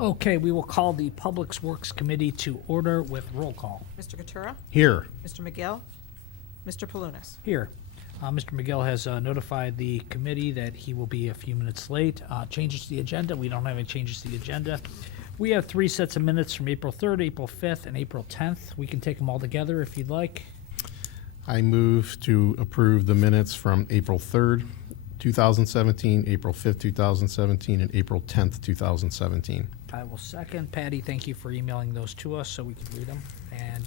Okay, we will call the Public Works Committee to order with roll call. Mr. Katura? Here. Mr. McGill? Mr. Palunas? Here, Mr. McGill has notified the committee that he will be a few minutes late. Changes to the agenda, we don't have any changes to the agenda. We have 3 sets of minutes from April 3rd, April 5th, and April 10th. We can take them all together if you'd like. I move to approve the minutes from April 3rd, 2017, April 5th, 2017, and April 10th, 2017. I will second. Patty, thank you for emailing those to us so we can read them. And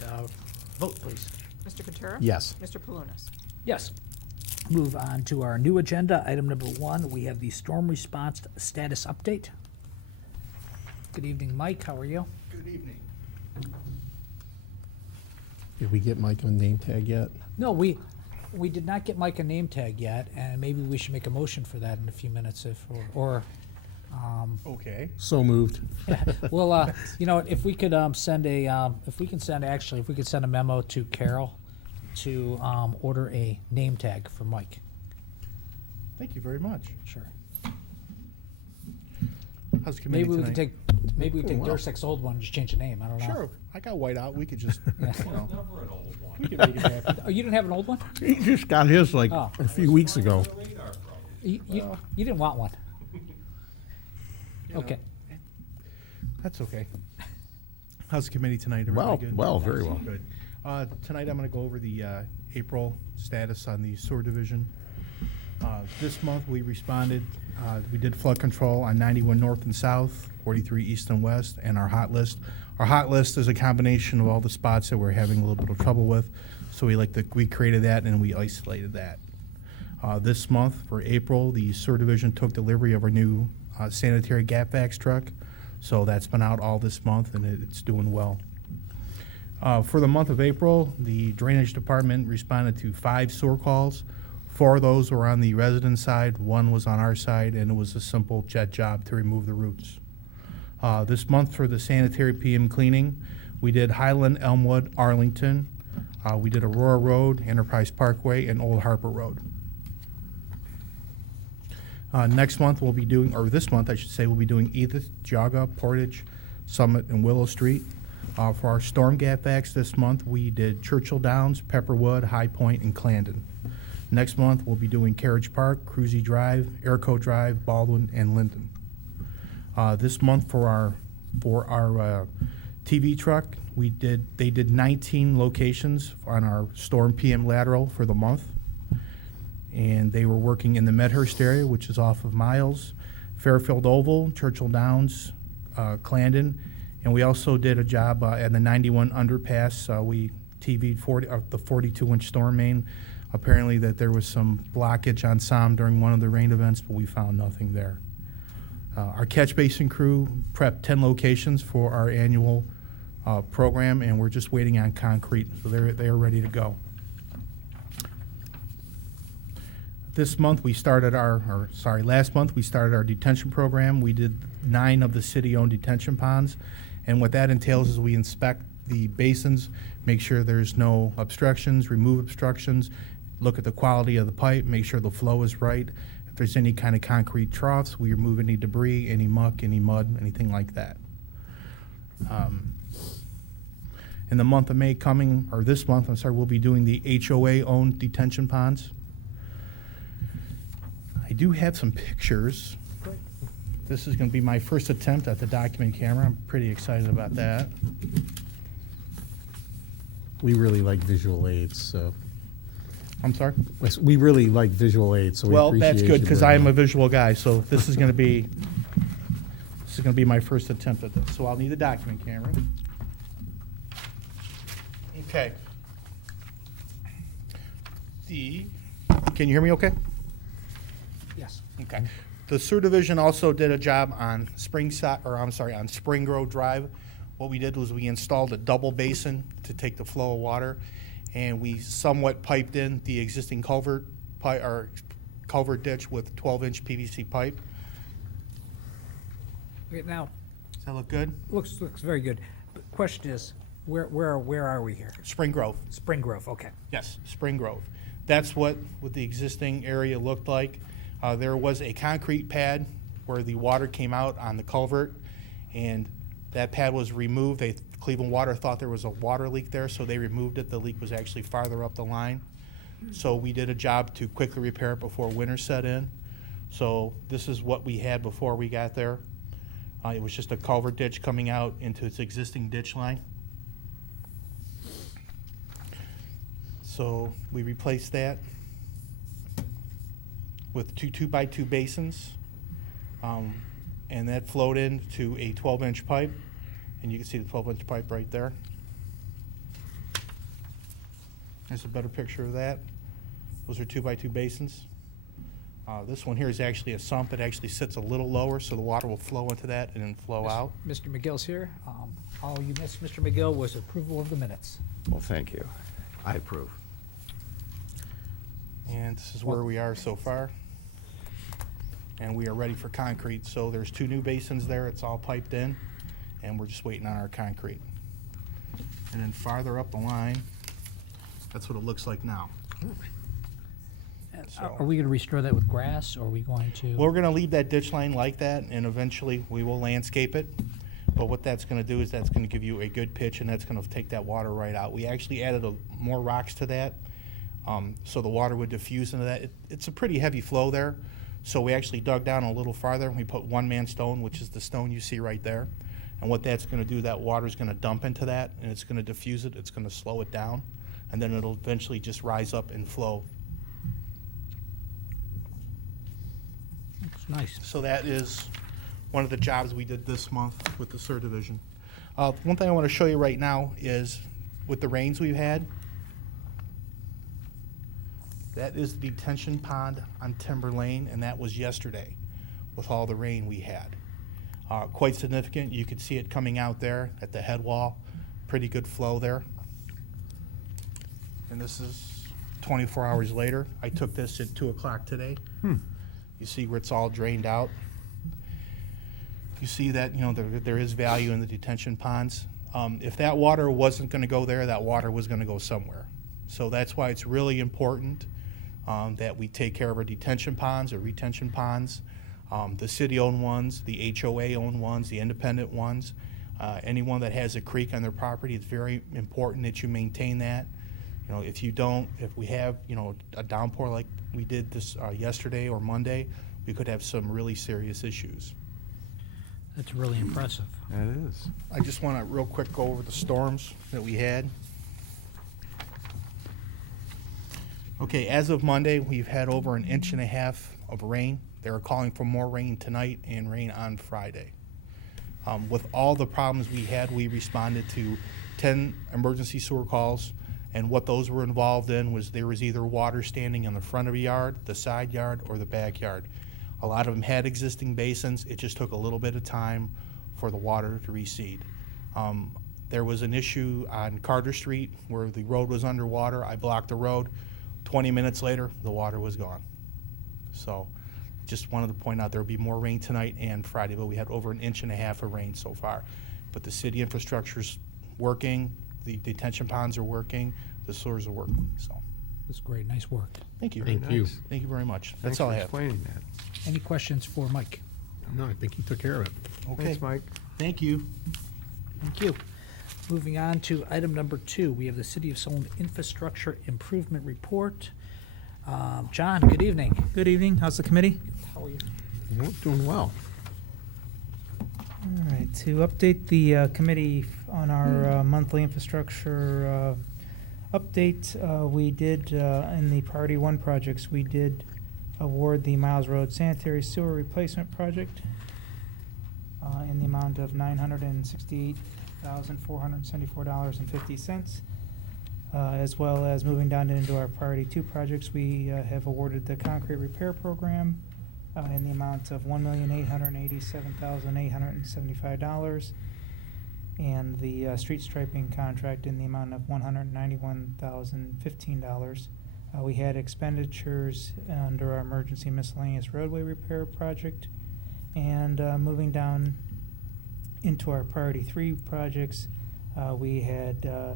vote, please. Mr. Katura? Yes. Mr. Palunas? Yes. Move on to our new agenda. Item number 1, we have the storm response status update. Good evening, Mike. How are you? Good evening. Did we get Mike on name tag yet? No, we did not get Mike a name tag yet, and maybe we should make a motion for that in a few minutes Okay. So moved. well, you know, if we could send a memo to Carol to order a name tag for Mike. Thank you very much. Sure. How's the committee Maybe we tonight? can take well. Dursek's old one and just change the name. I don't know. Sure. I got white out. We could just, you know. Never an old one. We could make it happen. Oh, you didn't have an old one? He just got his like Oh. a few weeks ago. You didn't want one. You know, Okay. That's okay. How's the committee tonight? Everybody Well, good? well, very well. Good. Tonight I'm going to go over the April status on the sewer division. This month we responded, we did flood control on 91 north and south, 43 east and west, and our hot list. Our hot list is a combination of all the spots that we're having a little bit of trouble with. So we created that and we isolated that. This month for April, the sewer division took delivery of our new sanitary gap vax truck. So that's been out all this month and it's doing well. For the month of April, the drainage department responded to 5 sewer calls. 4 of those were on the resident side, 1 was on our side, and it was a simple jet job to remove the roots. This month for the sanitary PM cleaning, we did Highland, Elmwood, Arlington. We did Aurora Road, Enterprise Parkway, and Old Harper Road. Next month we'll be doing, or this month I should say, we'll be doing Edith, Geauga, Portage, Summit, and Willow Street. For our storm gap vacs this month, we did Churchill Downs, Pepperwood, High Point, and Clarendon. Next month we'll be doing Carriage Park, Cruzy Drive, Airco Drive, Baldwin, and Linden. This month for our TV truck, they did 19 locations on our storm PM lateral for the month. And they were working in the Medhurst area, which is off of Miles, Fairfield Oval, Churchill Downs, Clarendon, and we also did a job at the 91 underpass. We TV'd the 42-inch storm main. Apparently that there was some blockage on SOM during one of the rain events, but we found nothing there. Our catch basin crew prepped 10 locations for our annual program, and we're just waiting on concrete, so they're ready to go. Last month we started our detention program. We did 9 of the city-owned detention ponds, and what that entails is we inspect the basins, make sure there's no obstructions, remove obstructions, look at the quality of the pipe, make sure the flow is right. If there's any kind of concrete troughs, we remove any debris, any muck, any mud, anything like that. In the month of May this month, we'll be doing the HOA-owned detention ponds. I do have some pictures. This is going to be my first attempt at the document camera. I'm pretty excited about that. We really like visual aids, so. I'm sorry? We really like visual aids, so we Well, appreciate that's good, you because bringing I am a them. visual guy, so this is going to be my first attempt at this. So I'll need a document camera. Okay. Can you hear me okay? Yes. Okay. The sewer division also did a job on Spring Grove Drive. What we did was we installed a double basin to take the flow of water, and we somewhat piped in the existing culvert ditch with 12-inch PVC pipe. Okay, now, Does that look good? looks very good. The question is, where are we here? Spring Grove. Spring Grove, okay. Yes, Spring Grove. That's what the existing area looked like. There was a concrete pad where the water came out on the culvert, And that pad was removed. Cleveland Water thought there was a water leak there, so they removed it. The leak was actually farther up the line. So we did a job to quickly repair it before winter set in. So this is what we had before we got there. It was just a culvert ditch coming out into its existing ditch line. So we replaced that with two 2x2 basins. And that flowed into a 12-inch pipe. And you can see the 12-inch pipe right there. There's a better picture of that. Those are 2x2 basins. This one here is actually a sump. It actually sits a little lower, so the water will flow into that and then flow out. Mr. McGill's here. All you missed, Mr. McGill, was approval of the minutes. Well, thank you. I approve. And this is where we are so far. And we are ready for concrete. So there's 2 new basins there. It's all piped in, and we're just waiting on our concrete. And then farther up the line, that's what it looks like now. So- Are we going to restore that with grass, or are we going to? Well, we're gonna leave that ditch line like that, and eventually we will landscape it. But what that's gonna do is that's gonna give you a good pitch, and that's gonna take that water right out. We actually added more rocks to that, so the water would diffuse into that. It's a pretty heavy flow there, so we actually dug down a little farther. We put one-man stone, which is the stone you see right there. And what that's gonna do, that water's gonna dump into that, and it's gonna diffuse it, it's gonna slow it down, and then it'll eventually just rise up and flow. It's nice. So that is one of the jobs we did this month with the SUR division. One thing I want to show you right now is with the rains we've had, that is the detention pond on Timber Lane, and that was yesterday with all the rain we had. Quite significant. You could see it coming out there at the head wall. Pretty good flow there. And this is 24 hours later. I took this at 2 o'clock today. You see where it's all drained out. You see that, you know, there is value in the detention ponds. If that water wasn't going to go there, that water was going to go somewhere. So that's why it's really important that we take care of our detention ponds or retention ponds, the city-owned ones, the HOA-owned ones, the independent ones. Anyone that has a creek on their property, it's very important that you maintain that. You know, if you don't, if we have, you know, a downpour like we did this yesterday or Monday, we could have some really serious issues. That's really impressive. That is. I just want to real quick go over the storms that we had. Okay, as of Monday, we've had over 1.5 inches of rain. They are calling for more rain tonight and rain on Friday. With all the problems we had, we responded to 10 emergency sewer calls. And what those were involved in was there was either water standing in the front of a yard, the side yard, or the backyard. A lot of them had existing basins. It just took a little bit of time for the water to recede. There was an issue on Carter Street where the road was underwater. I blocked the road. 20 minutes later, the water was gone. So just wanted to point out there will be more rain tonight and Friday, but we had over 1.5 inches of rain so far. But the city infrastructure's working. The detention ponds are working, the sewers are working, so, That's great. Nice work. thank you. Thank you. Nice. Thank you very much. Thanks That's all for I have. explaining that. Any questions for Mike? No, I think you took care of it. Okay, Thanks, Mike. thank you. Thank you. Moving on to item number 2, we have the City of Solon Infrastructure Improvement Report. John, good evening. Good evening. How's the committee? How are you? Well, doing well. All right, to update the committee on our monthly infrastructure update, we did, in the Priority 1 projects, we did award the Miles Road Sanitary Sewer Replacement Project in the amount of $968,474.50. As well as moving down into our Priority 2 projects, we have awarded the concrete repair program in the amount of $1,887,875, and the street striping contract in the amount of $191,015. We had expenditures under our emergency miscellaneous roadway repair project, and moving down into our Priority 3 projects, we had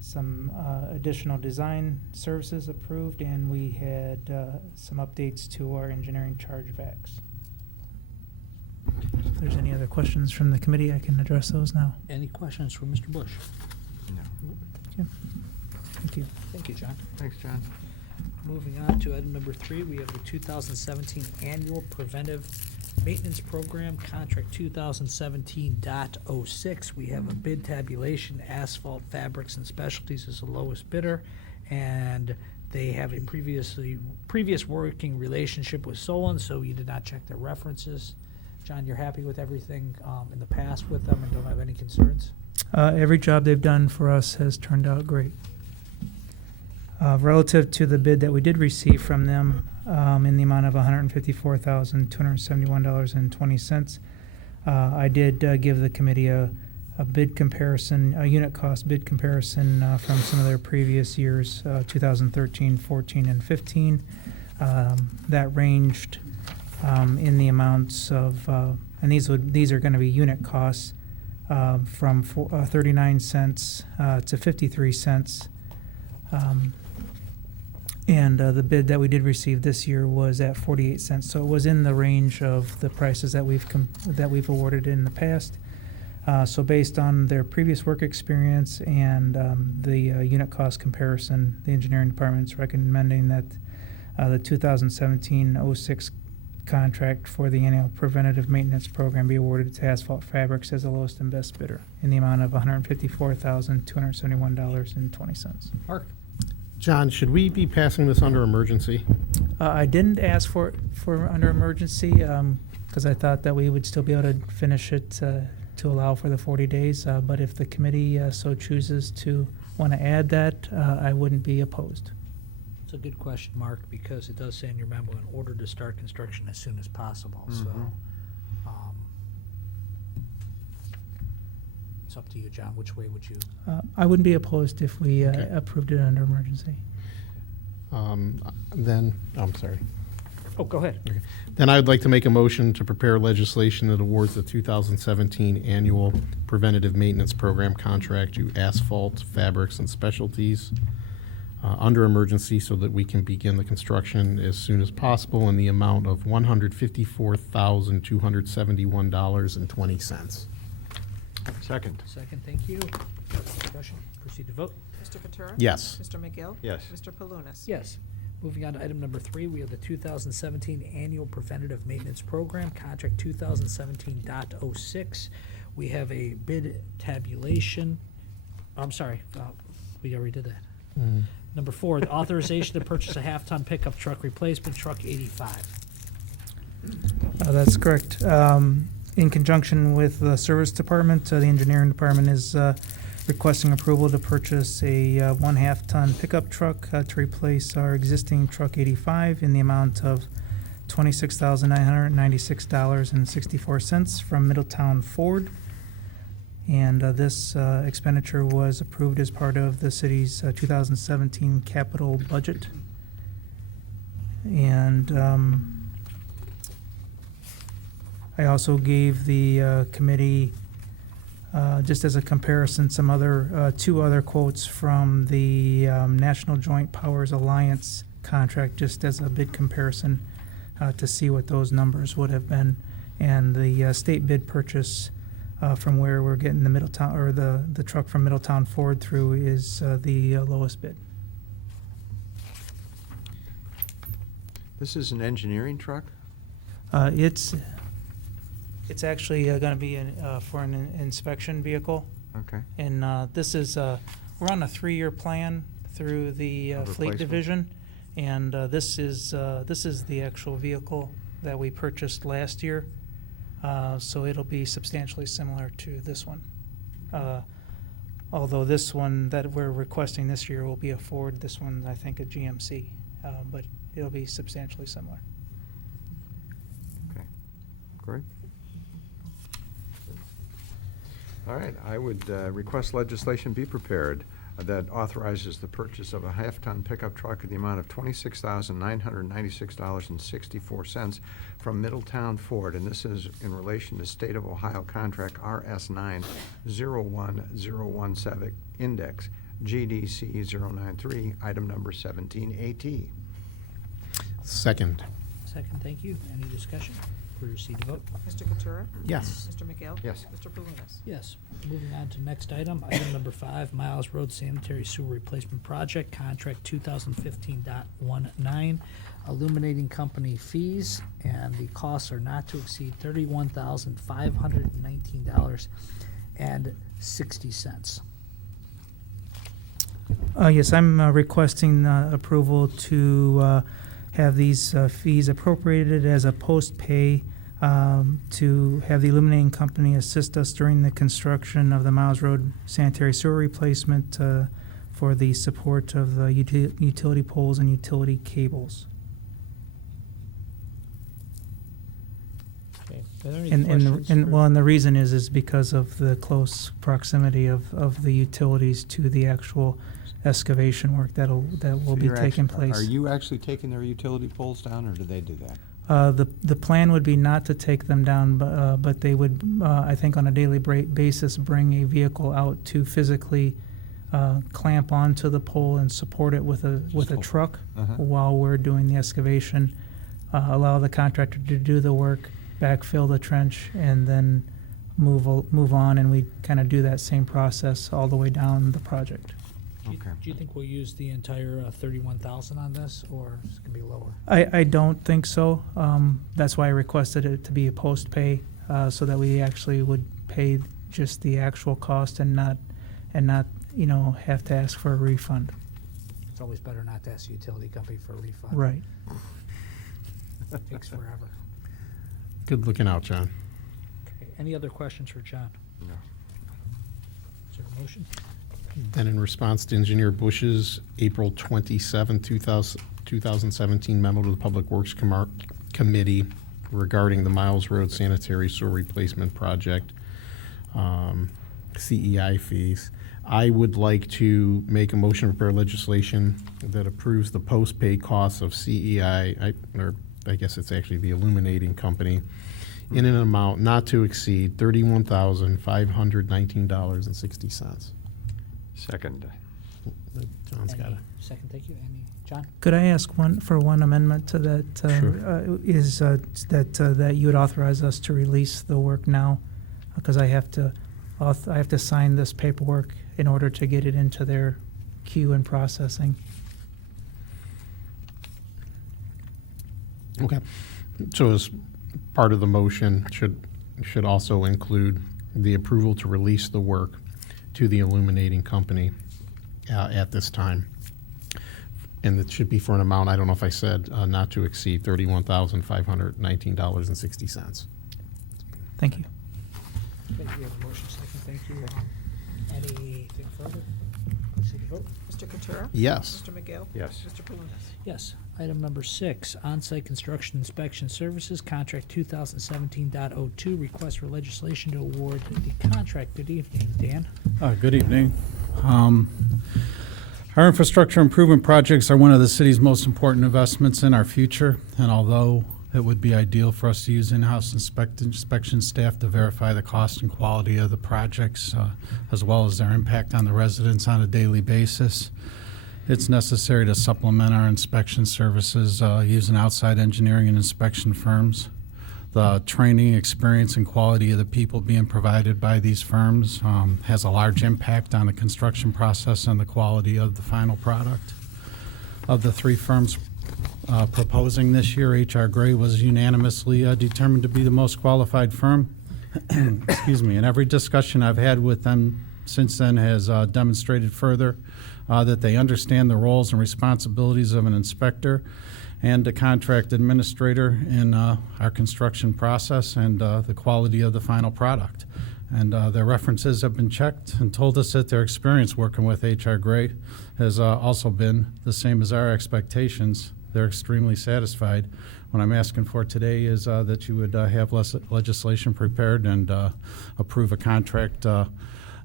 some additional design services approved, and we had some updates to our engineering chargebacks. there's any other questions from the committee, I can address those now. Any questions for Mr. Bush? No. Thank you. Thank you, John. Thanks, John. Moving on to item number 3, we have the 2017 Annual Preventive Maintenance Program, Contract 2017.06. We have a bid tabulation. Asphalt Fabrics and Specialties is the lowest bidder, and they have a previous working relationship with Solon, so you did not check their references. John, you're happy with everything in the past with them and don't have any concerns? Every job they've done for us has turned out great. Relative to the bid that we did receive from them, in the amount of $154,271.20, I did give the committee a bid comparison, a unit cost bid comparison from some of their previous years, 2013, 14, and 15. That ranged in the amounts of, and these are going to be unit costs, from 39 cents to 53 cents. And the bid that we did receive this year was at 48 cents. So it was in the range of the prices that we've awarded in the past. So based on their previous work experience and the unit cost comparison, the engineering department is recommending that the 2017-06 contract for the annual preventative maintenance program be awarded to Asphalt Fabrics as the lowest and best bidder in the amount of $154,271.20. Mark? John, should we be passing this under emergency? I didn't ask for under emergency because I thought that we would still be able to finish it to allow for the 40 days. But if the committee so chooses to want to add that, I wouldn't be opposed. It's a good question, Mark, because it does say in your memo, in order to start construction as soon as possible, so. It's up to you, John. Which way would you? I wouldn't be opposed if we Okay. approved it under emergency. I'm sorry. Oh, go ahead. Then I would like to make a motion to prepare legislation that awards the 2017 Annual Preventative Maintenance Program contract to Asphalt Fabrics and Specialties under emergency so that we can begin the construction as soon as possible in the amount of $154,271.20. Second. Second, thank you. Discussion, proceed to vote. Mr. Katura? Yes. Mr. McGill? Yes. Mr. Palunas? Yes. Moving on to item number 3, we have the 2017 Annual Preventative Maintenance Program, Contract 2017.06. We have a bid tabulation. I'm sorry, we already did that. Number 4, the authorization to purchase a half-ton pickup truck replacement, truck 85. That's correct. In conjunction with the service department, the engineering department is requesting approval to purchase a 1/2-ton pickup truck to replace our existing truck 85 in the amount of $26,996.64 from Middletown Ford. And this expenditure was approved as part of the city's 2017 capital budget. And I also gave the committee, just as a comparison, some other, 2 other quotes from the National Joint Powers Alliance contract, just as a bid comparison to see what those numbers would have been. And the state bid purchase from where we're getting the Middletown, or the truck from Middletown Ford through is the lowest bid. This is an engineering truck? It's actually going to be for an inspection vehicle. Okay. And this is, we're on a 3-year plan through the Of fleet replacement. division. And this is the actual vehicle that we purchased last year. So it'll be substantially similar to this one. Although this one that we're requesting this year will be a Ford, this one, I think, a GMC. But it'll be substantially similar. Okay. Great. All right, I would request legislation be prepared that authorizes the purchase of a half-ton pickup truck in the amount of $26,996.64 from Middletown Ford, and this is in relation to State of Ohio Contract RS9-01017, Index GDC 093, item number 17AT. Second. Second, thank you. Any discussion? for receipt of vote. Mr. Katura? Yes. Mr. McGill? Yes. Mr. Palunas? Yes. Moving on to next item, item number 5, Miles Road Sanitary Sewer Replacement Project, contract 2015.19, illuminating company fees, and the costs are not to exceed $31,519.60. Yes, I'm requesting approval to have these fees appropriated as a post-pay to have the illuminating company assist us during the construction of the Miles Road sanitary sewer replacement for the support of the utility poles and utility cables. Okay. Are there any And questions? and for- well, and the reason is because of the close proximity of the utilities to the actual excavation work that will be You're taking actually- place. Are you actually taking their utility poles down, or do they do that? The plan would be not to take them down, but they would, I think on a daily basis, bring a vehicle out to physically clamp onto the pole and support it with a Cool. truck Uh-huh. while we're doing the excavation, allow the contractor to do the work, backfill the trench, and then move on, and we kind of do that same process all the way down the project. Okay. Do you think we'll use the entire 31,000 on this, or is it gonna be lower? I don't think so. That's why I requested it to be a post-pay, so that we actually would pay just the actual cost and not, have to ask for a refund. It's always better not to ask the utility company for a refund. Right. Takes forever. Good looking out, John. Okay. Any other questions for John? No. Is there a motion? Then in response to Engineer Bush's April 27, 2017 memo to the Public Works Committee regarding the Miles Road Sanitary Sewer Replacement Project, CEI fees, I would like to make a motion to prepare legislation that approves the post-pay costs of CEI, or I guess it's actually the illuminating company, in an amount not to exceed $31,519.60. Second. John's got it. Any second, thank you. Any, John? Could I ask one amendment to that? Sure. Is that you would authorize us to release the work now? Because I have to sign this paperwork in order to get it into their queue and processing. Okay. So as part of the motion should also include the approval to release the work to the illuminating company at this time. And it should be for an amount, I don't know if I said, not to exceed $31,519.60. Thank you. Okay, we have a motion second, thank you. Anything further? Proceed to vote. Mr. Katura? Yes. Mr. McGill? Yes. Mr. Palunas? Yes. Item number 6, on-site construction inspection services, contract 2017.02, request for legislation to award the contract. Good evening, Dan. Good evening. Our infrastructure improvement projects are one of the city's most important investments in our future, and although it would be ideal for us to use in-house inspection staff to verify the cost and quality of the projects, as well as their impact on the residents on a daily basis, it's necessary to supplement our inspection services using outside engineering and inspection firms. The training, experience, and quality of the people being provided by these firms has a large impact on the construction process and the quality of the final product. Of the 3 firms proposing this year, H.R. Gray was unanimously determined to be the most qualified firm. Excuse me. And every discussion I've had with them since then has demonstrated further that they understand the roles and responsibilities of an inspector and a contract administrator in our construction process and the quality of the final product. And their references have been checked and told us that their experience working with H.R. Gray has also been the same as our expectations. They're extremely satisfied. What I'm asking for today is that you would have legislation prepared and approve a contract.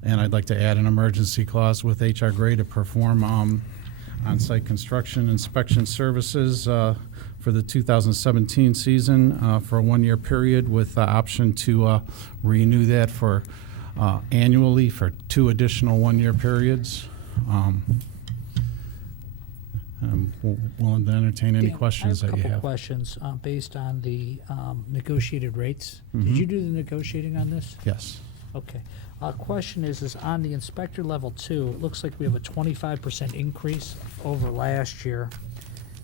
And I'd like to add an emergency clause with H.R. Gray to perform on-site construction inspection services for the 2017 season for a 1-year period with the option to renew that for annually for 2 additional 1-year periods. I'm willing to entertain any Dan, questions I have that a you couple have. questions based on the negotiated rates. Did Mhm. you do the negotiating on this? Yes. Okay. Question is on the inspector level 2, it looks like we have a 25% increase over last year,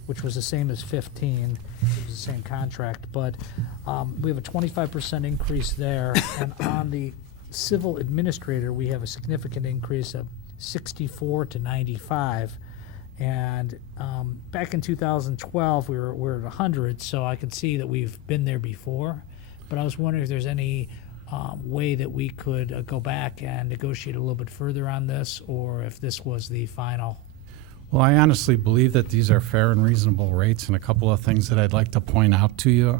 which was the same as 15. It was the same contract, but we have a 25% increase there. And on the civil administrator, we have a significant increase of 64 to 95. And back in 2012, we were at 100, so I can see that we've been there before. But I was wondering if there's any way that we could go back and negotiate a little bit further on this, or if this was the final. Well, I honestly believe that these are fair and reasonable rates, and a couple of things that I'd like to point out to you.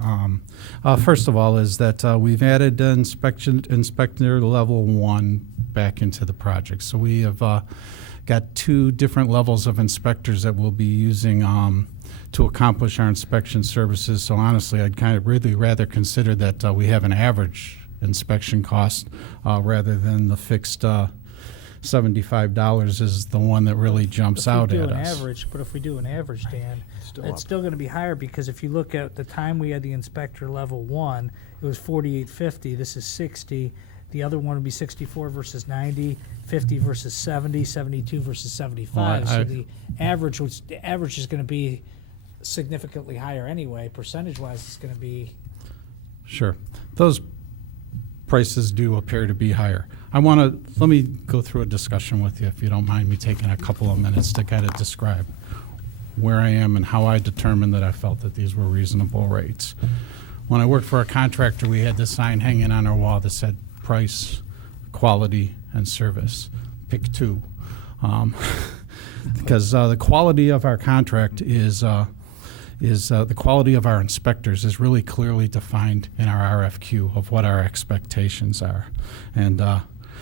First of all is that we've added inspector level 1 back into the project. So we have got 2 different levels of inspectors that we'll be using to accomplish our inspection services. So honestly, I'd kind of really rather consider that we have an average inspection cost rather than the fixed $75 is the one that really jumps out at us. But if we do an average, Dan, Still it's up. still going to be higher, because if you look at the time we had the inspector level 1, it was $48.50. This is $60. The other one would be 64 versus 90, 50 versus 70, 72 versus 75. Well, So the average is going to be significantly higher anyway. Percentage-wise, it's going to be. Sure. Those prices do appear to be higher. Let me go through a discussion with you, if you don't mind me taking a couple of minutes to kind of describe where I am and how I determined that I felt that these were reasonable rates. When I worked for a contractor, we had this sign hanging on our wall that said price, quality, and service. Pick 2. Because the quality of our contract is the quality of our inspectors is really clearly defined in our RFQ of what our expectations are. And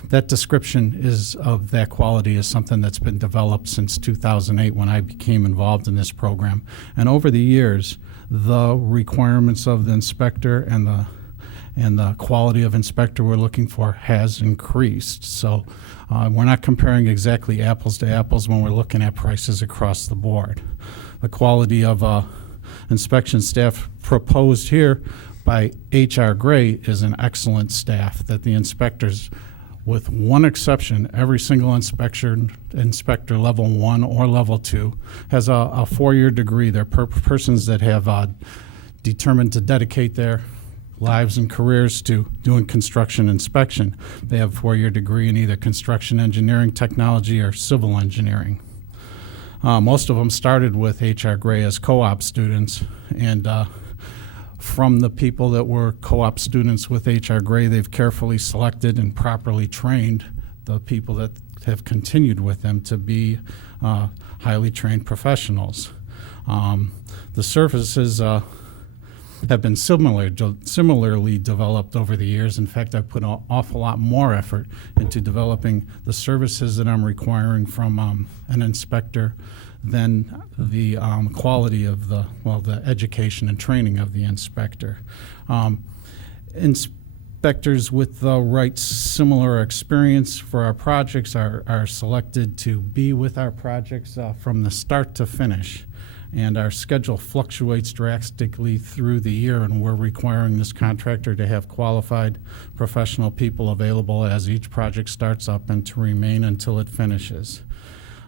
that description of that quality is something that's been developed since 2008 when I became involved in this program. And over the years, the requirements of the inspector and the quality of inspector we're looking for has increased. So we're not comparing exactly apples to apples when we're looking at prices across the board. The quality of inspection staff proposed here by H.R. Gray is an excellent staff that the inspectors, with one exception, every single inspector level 1 or level 2 has a 4-year degree. They're persons that have determined to dedicate their lives and careers to doing construction inspection. They have a 4-year degree in either construction engineering, technology, or civil engineering. Most of them started with H.R. Gray as co-op students, and from the people that were co-op students with H.R. Gray, they've carefully selected and properly trained the people that have continued with them to be highly trained professionals. The services have been similarly developed over the years. In fact, I've put an awful lot more effort into developing the services that I'm requiring from an inspector than the quality of the education and training of the inspector. Inspectors with the right similar experience for our projects are selected to be with our projects from the start to finish. And our schedule fluctuates drastically through the year, and we're requiring this contractor to have qualified professional people available as each project starts up and to remain until it finishes.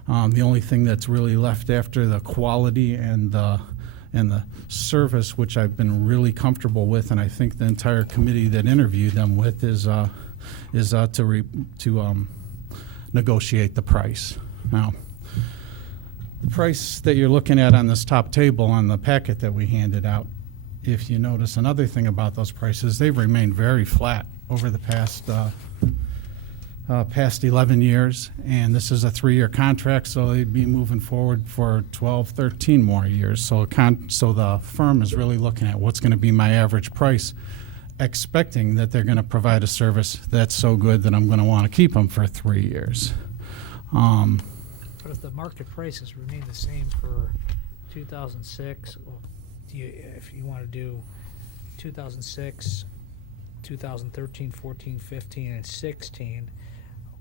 The only thing that's really left after the quality and the service, which I've been really comfortable with, and I think the entire committee that interviewed them with, is to negotiate the price. Now, the price that you're looking at on this top table on the packet that we handed out, if you notice another thing about those prices, they've remained very flat over the past 11 years, and this is a 3-year contract, so they'd be moving forward for 12, 13 more years. So the firm is really looking at what's going to be my average price, expecting that they're going to provide a service that's so good that I'm going to want to keep them for 3 years. But if the market prices remain the same for 2006, well, if you want to do 2006, 2013, 14, 15, and 16,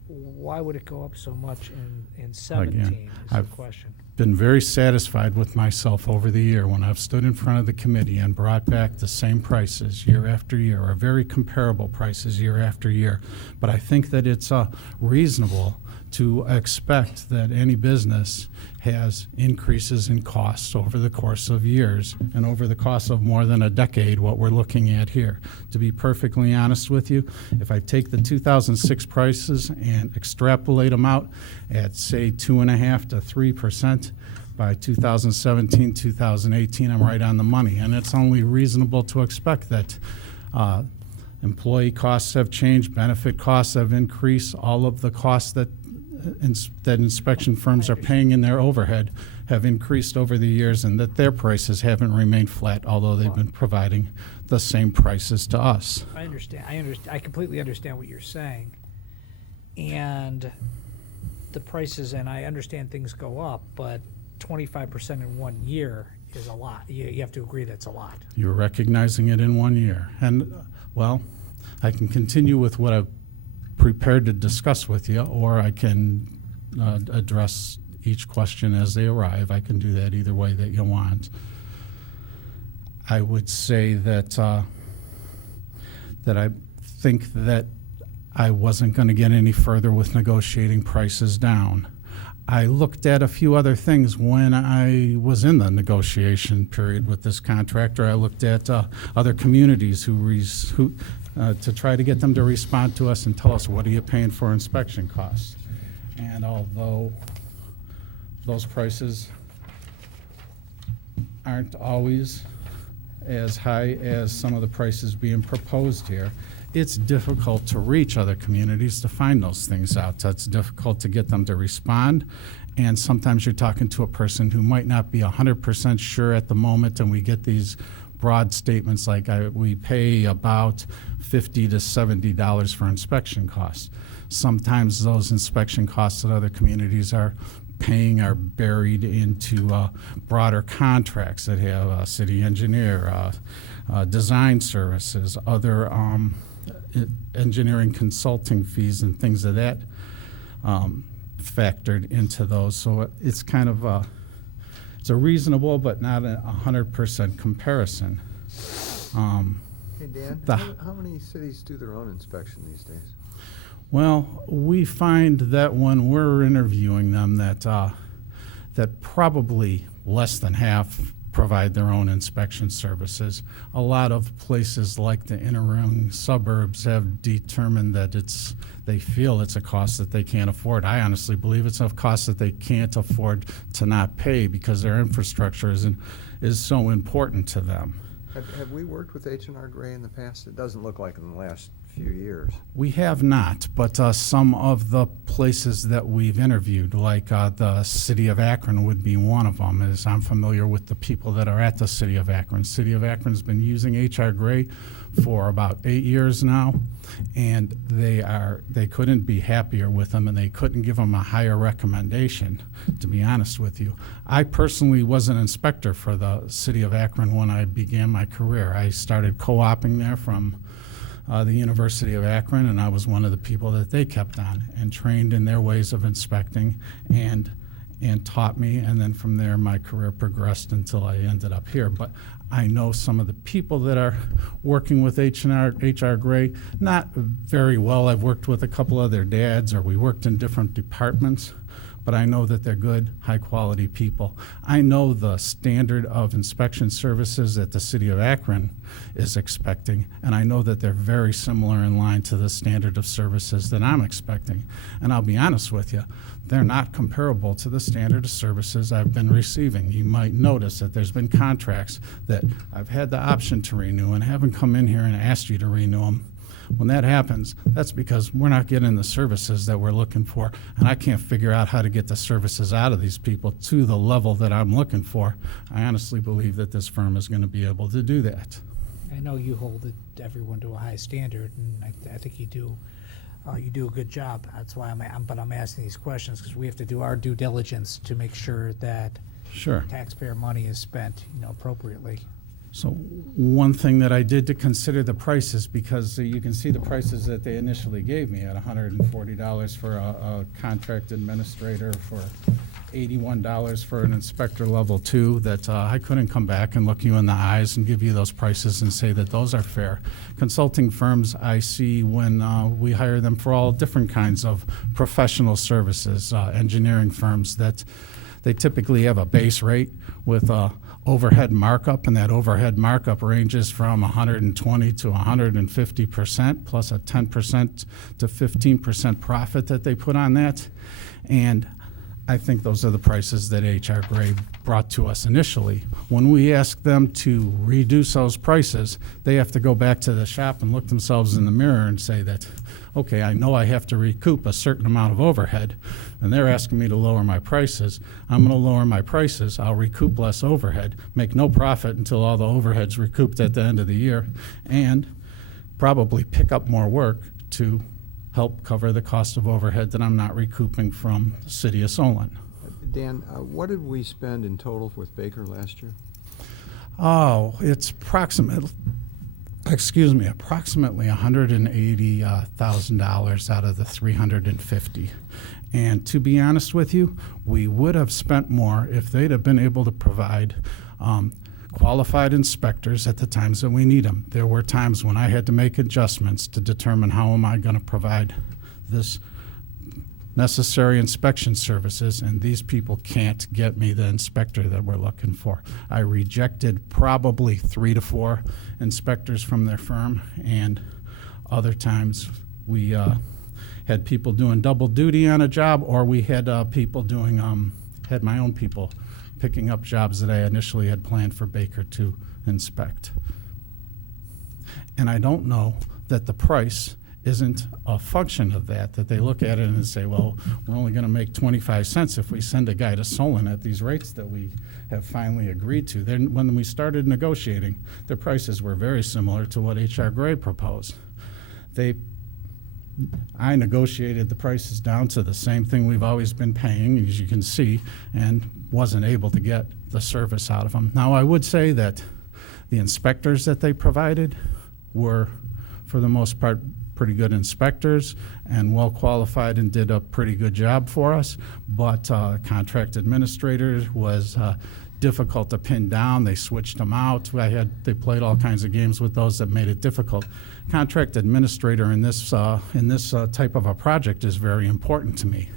why would it go up so much in 17 is the I've- question. Been very satisfied with myself over the year when I've stood in front of the committee and brought back the same prices year after year, or very comparable prices year after year. But I think that it's reasonable to expect that any business has increases in costs over the course of years and over the course of more than a decade, what we're looking at here. To be perfectly honest with you, if I take the 2006 prices and extrapolate them out at, say, 2.5% to 3%, by 2017, 2018, I'm right on the money. And it's only reasonable to expect that employee costs have changed, benefit costs have increased, all of the costs that that inspection firms are paying in their overhead have increased over the years, and that their prices haven't remained flat, although they've been providing the same prices to us. I understand. I completely understand what you're saying. And the prices, and I understand things go up, but 25% in 1 year is a lot. You have to agree that's a lot. You're recognizing it in 1 year. And, well, I can continue with what I've prepared to discuss with you, or I can address each question as they arrive. I can do that either way that you want. I would say that that I think that I wasn't going to get any further with negotiating prices down. I looked at a few other things when I was in the negotiation period with this contractor. I looked at other communities who to try to get them to respond to us and tell us, what are you paying for inspection costs? And although those prices aren't always as high as some of the prices being proposed here, it's difficult to reach other communities to find those things out. It's difficult to get them to respond. And sometimes you're talking to a person who might not be 100% sure at the moment, and we get these broad statements like we pay about $50 to $70 for inspection costs. Sometimes those inspection costs that other communities are paying are buried into broader contracts that have a city engineer, design services, other engineering consulting fees and things of that factored into those. So it's kind of it's a reasonable but not a 100% comparison. Hey, Dan, The- how many cities do their own inspection these days? Well, we find that when we're interviewing them that that probably less than half provide their own inspection services. A lot of places like the inner-ring suburbs have determined that they feel it's a cost that they can't afford. I honestly believe it's a cost that they can't afford to not pay because their infrastructure is so important to them. Have we worked with H&R Gray in the past? It doesn't look like in the last few years. We have not, but some of the places that we've interviewed, like the city of Akron would be one of them, as I'm familiar with the people that are at the city of Akron. City of Akron's been using H.R. Gray for about 8 years now, and they couldn't be happier with them, and they couldn't give them a higher recommendation, to be honest with you. I personally was an inspector for the city of Akron when I began my career. I started co-oping there from the University of Akron, and I was one of the people that they kept on and trained in their ways of inspecting and taught me, and then from there my career progressed until I ended up here. But I know some of the people that are working with H.R. Gray, not very well. I've worked with a couple of their dads, or we worked in different departments, but I know that they're good, high-quality people. I know the standard of inspection services that the city of Akron is expecting, and I know that they're very similar in line to the standard of services that I'm expecting. And I'll be honest with you, they're not comparable to the standard of services I've been receiving. You might notice that there's been contracts that I've had the option to renew and haven't come in here and asked you to renew them. When that happens, that's because we're not getting the services that we're looking for, and I can't figure out how to get the services out of these people to the level that I'm looking for. I honestly believe that this firm is going to be able to do that. I know you hold everyone to a high standard, and I think you do. You do a good job. That's why I'm asking these questions, because we have to do our due diligence to make sure that Sure. taxpayer money is spent, appropriately. So one thing that I did to consider the prices, because you can see the prices that they initially gave me at $140 for a contract administrator, for $81 for an inspector level 2, that I couldn't come back and look you in the eyes and give you those prices and say that those are fair. Consulting firms, I see when we hire them for all different kinds of professional services, engineering firms, that they typically have a base rate with a overhead markup, and that overhead markup ranges from 120 to 150%, plus a 10% to 15% profit that they put on that. And I think those are the prices that H.R. Gray brought to us initially. When we ask them to reduce those prices, they have to go back to the shop and look themselves in the mirror and say that, okay, I know I have to recoup a certain amount of overhead, and they're asking me to lower my prices. I'm going to lower my prices. I'll recoup less overhead, make no profit until all the overhead's recouped at the end of the year, and probably pick up more work to help cover the cost of overhead that I'm not recouping from the city of Solon. Dan, what did we spend in total with Baker last year? Oh, it's approximately $180,000 out of the $350. And to be honest with you, we would have spent more if they'd have been able to provide qualified inspectors at the times that we need them. There were times when I had to make adjustments to determine how am I going to provide this necessary inspection services, and these people can't get me the inspector that we're looking for. I rejected probably 3 to 4 inspectors from their firm, and other times we had people doing double duty on a job, or we had people doing, had my own people picking up jobs that I initially had planned for Baker to inspect. And I don't know that the price isn't a function of that they look at it and say, well, we're only going to make 25 cents if we send a guy to Solon at these rates that we have finally agreed to. Then when we started negotiating, the prices were very similar to what H.R. Gray proposed. I negotiated the prices down to the same thing we've always been paying, as you can see, and wasn't able to get the service out of them. Now, I would say that the inspectors that they provided were, for the most part, pretty good inspectors and well qualified and did a pretty good job for us, but contract administrators was difficult to pin down. They switched them out. They played all kinds of games with those that made it difficult. Contract administrator in this type of a project is very important to me.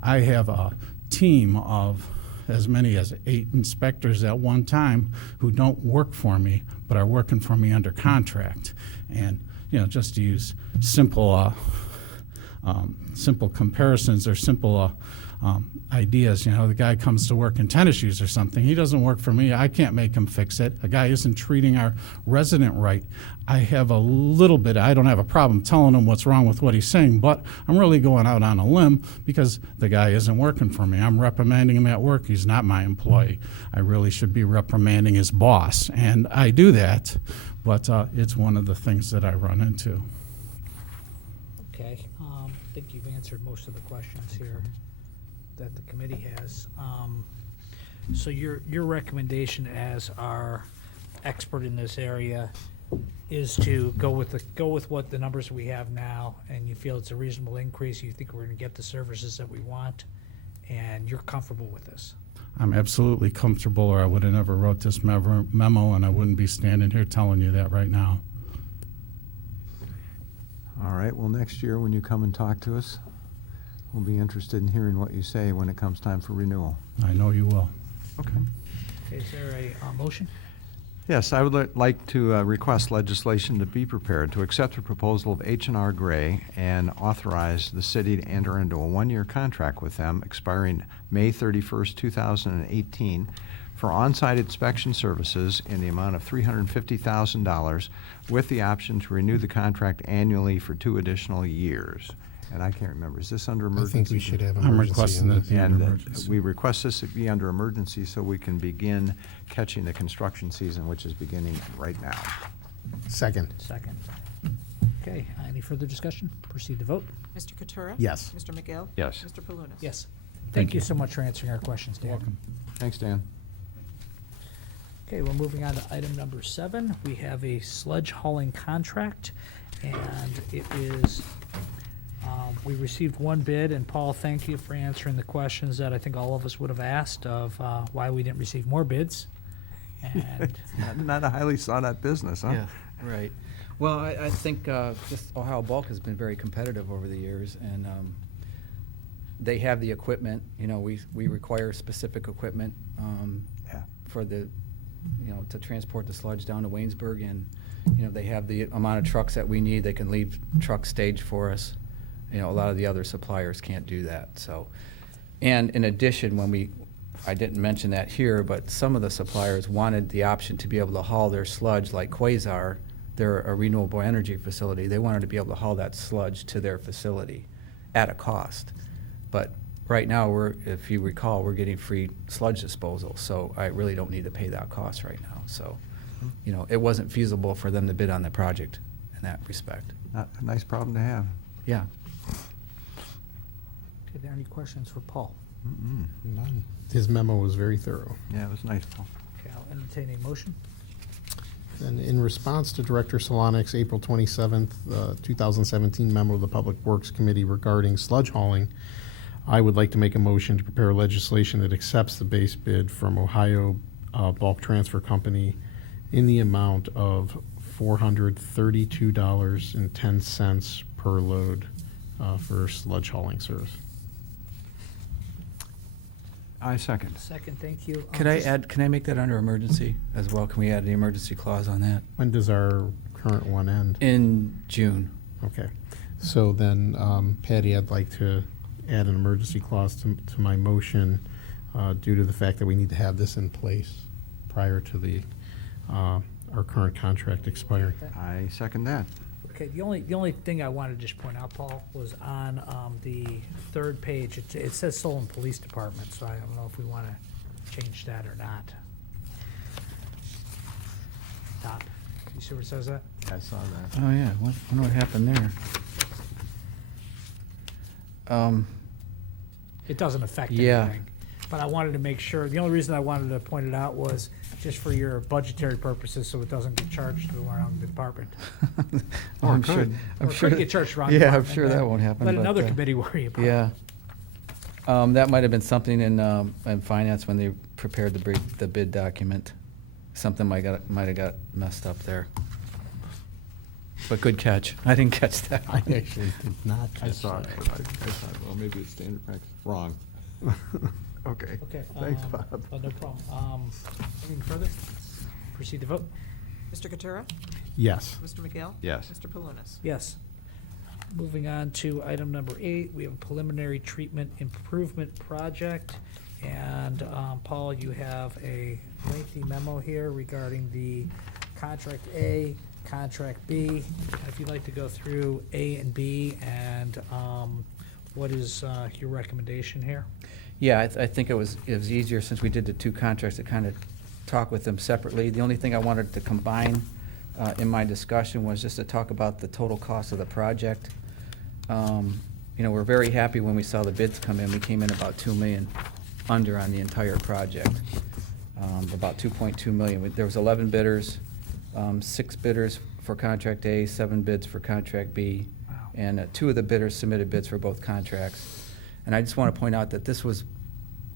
I have a team of as many as 8 inspectors at one time who don't work for me but are working for me under contract. And just to use simple comparisons or simple ideas. The guy comes to work in tennis shoes or something. He doesn't work for me. I can't make him fix it. A guy isn't treating our resident right. I don't have a problem telling him what's wrong with what he's saying, but I'm really going out on a limb because the guy isn't working for me. I'm reprimanding him at work. He's not my employee. I really should be reprimanding his boss, and I do that, but it's one of the things that I run into. Okay, I think you've answered most of the questions here that the committee has. So your recommendation as our expert in this area is to go with what the numbers we have now, and you feel it's a reasonable increase, you think we're going to get the services that we want, and you're comfortable with this? I'm absolutely comfortable, or I would have never wrote this memo, and I wouldn't be standing here telling you that right now. All right, well, next year when you come and talk to us, we'll be interested in hearing what you say when it comes time for renewal. I know you will. Okay. Okay, is there a motion? Yes, I would like to request legislation to be prepared to accept the proposal of H&R Gray and authorize the city to enter into a 1-year contract with them expiring May 31st, 2018 for on-site inspection services in the amount of $350,000 with the option to renew the contract annually for 2 additional years. And I can't remember, is this under I emergency? think we should have I'm emergency. requesting in that this. be under And emergency. we request this to be under emergency so we can begin catching the construction season, which is beginning right now. Second. Second. Okay, any further discussion? Proceed to vote. Mr. Katura? Yes. Mr. McGill? Yes. Mr. Palunas? Yes. Thank Thank you you. so much for answering our questions, Dan. Welcome. Thanks, Dan. Okay, we're moving on to item number 7. We have a sludge hauling contract, and it is, we received one bid, and Paul, thank you for answering the questions that I think all of us would have asked of why we didn't receive more bids. And Not a highly sought-out business, huh? Yeah, right. Well, I think just Ohio Bulk has been very competitive over the years, and they have the equipment. You know, we require specific equipment Yeah. for the, to transport the sludge down to Waynesburg, and, they have the amount of trucks that we need. They can leave truck stage for us. A lot of the other suppliers can't do that, so. And in addition, I didn't mention that here, but some of the suppliers wanted the option to be able to haul their sludge like Quasar. They're a renewable energy facility. They wanted to be able to haul that sludge to their facility at a cost. But right now, if you recall, we're getting free sludge disposal, so I really don't need to pay that cost right now. So, it wasn't feasible for them to bid on the project in that respect. Not a nice problem to have. Yeah. are there any questions for Paul? Mm-mm. None. His memo was very thorough. Yeah, it was nice, Paul. Okay, I'll entertain a motion. And in response to Director Solonic's April 27th, 2017 memo to the Public Works Committee regarding sludge hauling, I would like to make a motion to prepare legislation that accepts the base bid from Ohio Bulk Transfer Company in the amount of $432.10 per load for sludge hauling service. I second. Second, thank you. Can I make that under emergency as well? Can we add the emergency clause on that? When does our current one end? In June. Okay. So then, Patty, I'd like to add an emergency clause to my motion due to the fact that we need to have this in place prior to our current contract expiring. I second that. Okay, the only thing I wanted to just point out, Paul, was on the third page, it says Solon Police Department, so I don't know if we want to change that or not. Top, you see where it says that? I saw that. Oh, yeah. Wonder what happened there. It doesn't affect Yeah. anything. But I wanted to make sure, the only reason I wanted to point it out was just for your budgetary purposes, so it doesn't get charged to the wrong department. I'm it sure. could. I'm Or it sure. could get charged to the wrong Yeah, I'm department, sure then that won't happen. Let but, another committee worry about it. Yeah. That might have been something in finance when they prepared the bid document. Something might have got messed up there. But good catch. I didn't catch that. I actually did not I catch saw it, that. but I thought, well, maybe it's standard practice. Wrong. Okay. Okay. Thanks, Bob. No problem. Anything further? Proceed to vote? Mr. Katura? Yes. Mr. McGill? Yes. Mr. Palunas? Yes. Moving on to item number 8, we have a preliminary treatment improvement project. And Paul, you have a lengthy memo here regarding the contract A, contract B. And if you'd like to go through A and B and what is your recommendation here? Yeah, I think it was easier since we did the two contracts to kind of talk with them separately. The only thing I wanted to combine in my discussion was just to talk about the total cost of the project. We're very happy when we saw the bids come in. We came in about $2 million under on the entire project, about $2.2 million. There was 11 bidders, 6 bidders for contract A, 7 bids for contract B, and 2 of the bidders submitted bids for both contracts. And I just want to point out that this was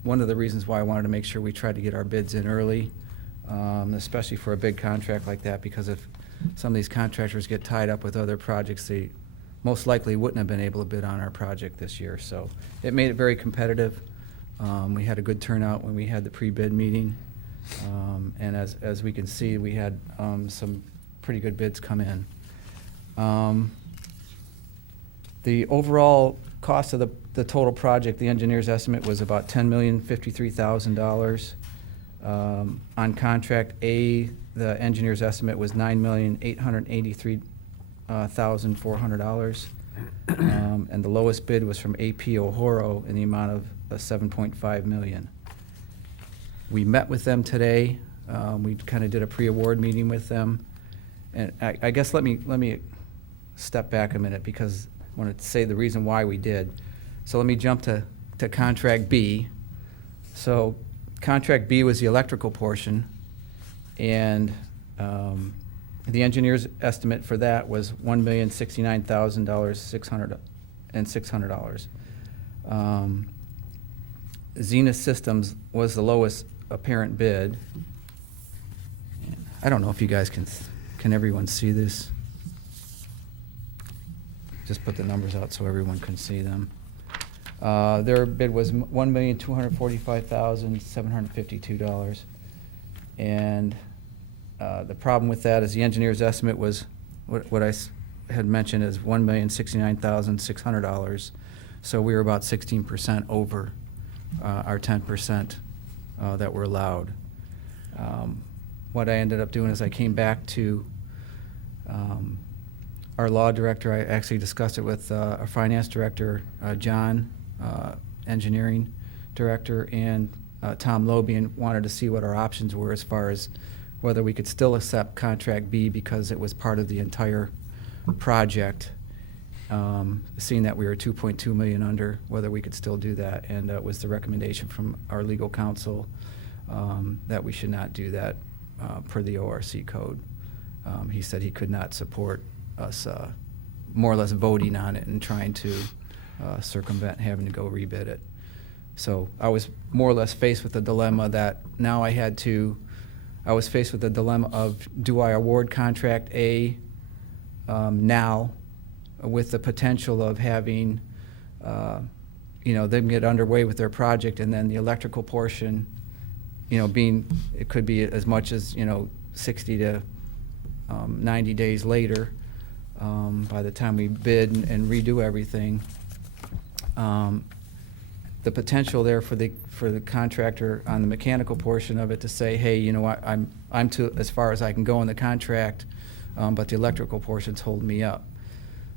one of the reasons why I wanted to make sure we tried to get our bids in early, especially for a big contract like that, because if some of these contractors get tied up with other projects, they most likely wouldn't have been able to bid on our project this year. So it made it very competitive. We had a good turnout when we had the pre-bid meeting. And as we can see, we had some pretty good bids come in. The overall cost of the total project, the engineer's estimate was about $10,053,000. On contract A, the engineer's estimate was $9,883,400. And the lowest bid was from AP O'Horo in the amount of $7.5 million. We met with them today. We kind of did a pre-award meeting with them. And I guess let me step back a minute because I want to say the reason why we did. So let me jump to contract B. So contract B was the electrical portion. And the engineer's estimate for that was $1,069,600. Zenith Systems was the lowest apparent bid. I don't know if you guys can everyone see this? Just put the numbers out so everyone can see them. Their bid was $1,245,752. And the problem with that is the engineer's estimate was, what I had mentioned is $1,069,600. So we were about 16% over our 10% that were allowed. What I ended up doing is I came back to our law director. I actually discussed it with our finance director, John, engineering director, and Tom Lobe, and wanted to see what our options were as far as whether we could still accept contract B because it was part of the entire project, seeing that we were 2.2 million under, whether we could still do that. And it was the recommendation from our legal counsel that we should not do that per the ORC code. He said he could not support us more or less voting on it and trying to circumvent having to go rebid it. So I was more or less faced with the dilemma that now I was faced with the dilemma of, do I award contract A now with the potential of having, them get underway with their project, and then the electrical portion, it could be as much as, 60 to 90 days later, by the time we bid and redo everything. The potential there for the contractor on the mechanical portion of it to say, hey, you know what, I'm to as far as I can go in the contract, but the electrical portion's holding me up.